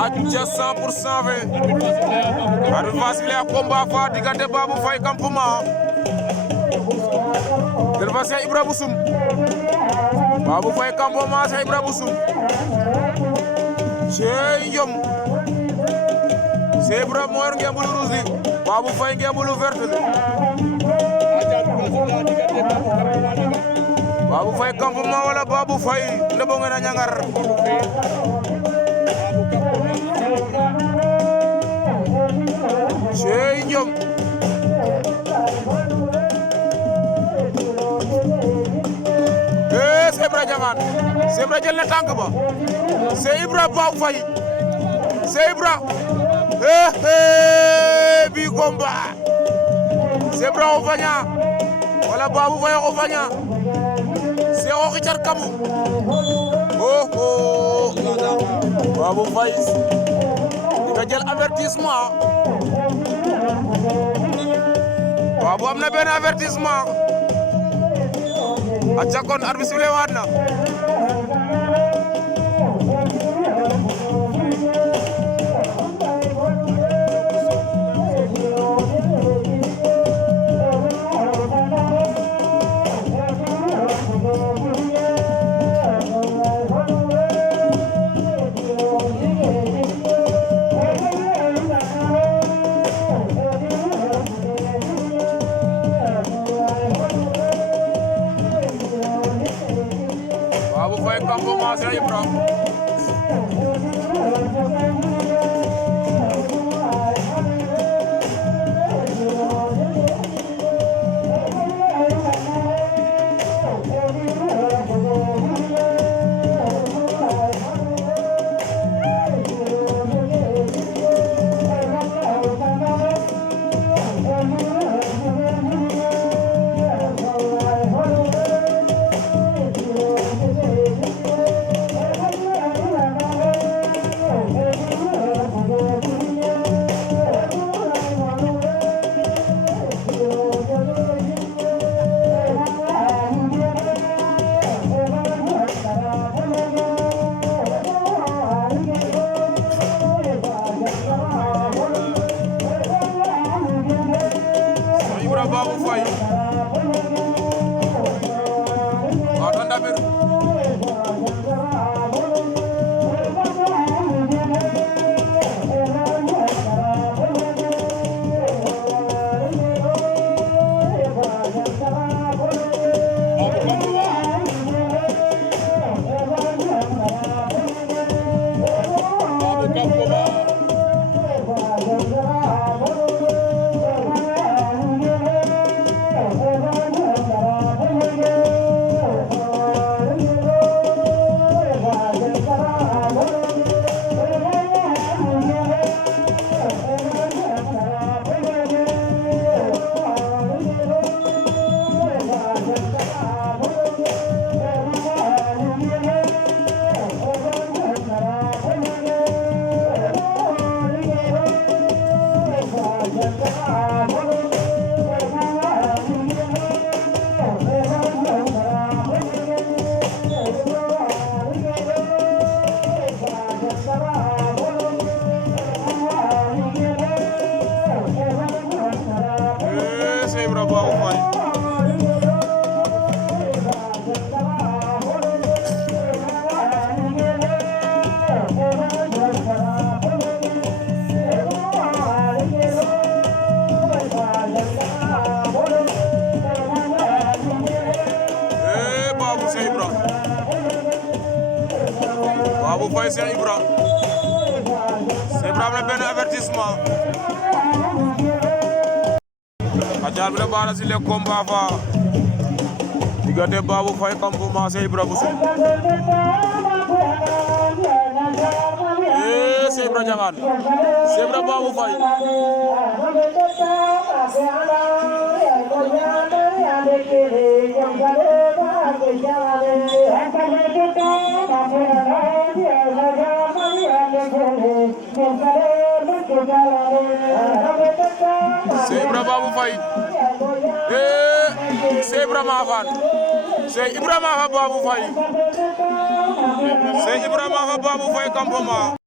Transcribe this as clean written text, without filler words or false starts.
Aja 100% fe arbitre facile a combat fa diggante Babou Faye campement Delva Cheikh Ibra Boussoum Babou Faye campement Cheikh Ibra Boussoum Cheikh Yom Cheikh Ibra moo yor ngembul rouge li Babou Faye ngembul vert li Babou Faye campement wala Babou Faye ndebo ngena ñangar Cheikh Yom Cheikh Ibra jangan Cheikh Ibra jël na tànk ba Cheikh Ibra Babou Faye Cheikh Ibra bi combat Cheikh Ibra o faña wala Babou Faye o faña Cheikh o xicar kamu Babou Faye nga jël avertissement Babou am na benn avertissement aca kon arbitre bi waat na Babou Faye campement Cheikh Ibra Babou Faye Wata Ndamir Cheikh Ibra Babou Faye Babou Cheikh Ibra Babou Faye Cheikh Ibra Cheikh Ibra am na benn avertissement acal bi la baana si le combat fa diggante Babou Faye campement Cheikh Ibra Boussoum Cheikh Ibra jangan Cheikh Ibra Babou Faye Cheikh Ibra Babou Faye Cheikh Ibra Mafan Cheikh Ibra Mafa Babou Faye Cheikh Ibra Mafa Babou Faye campement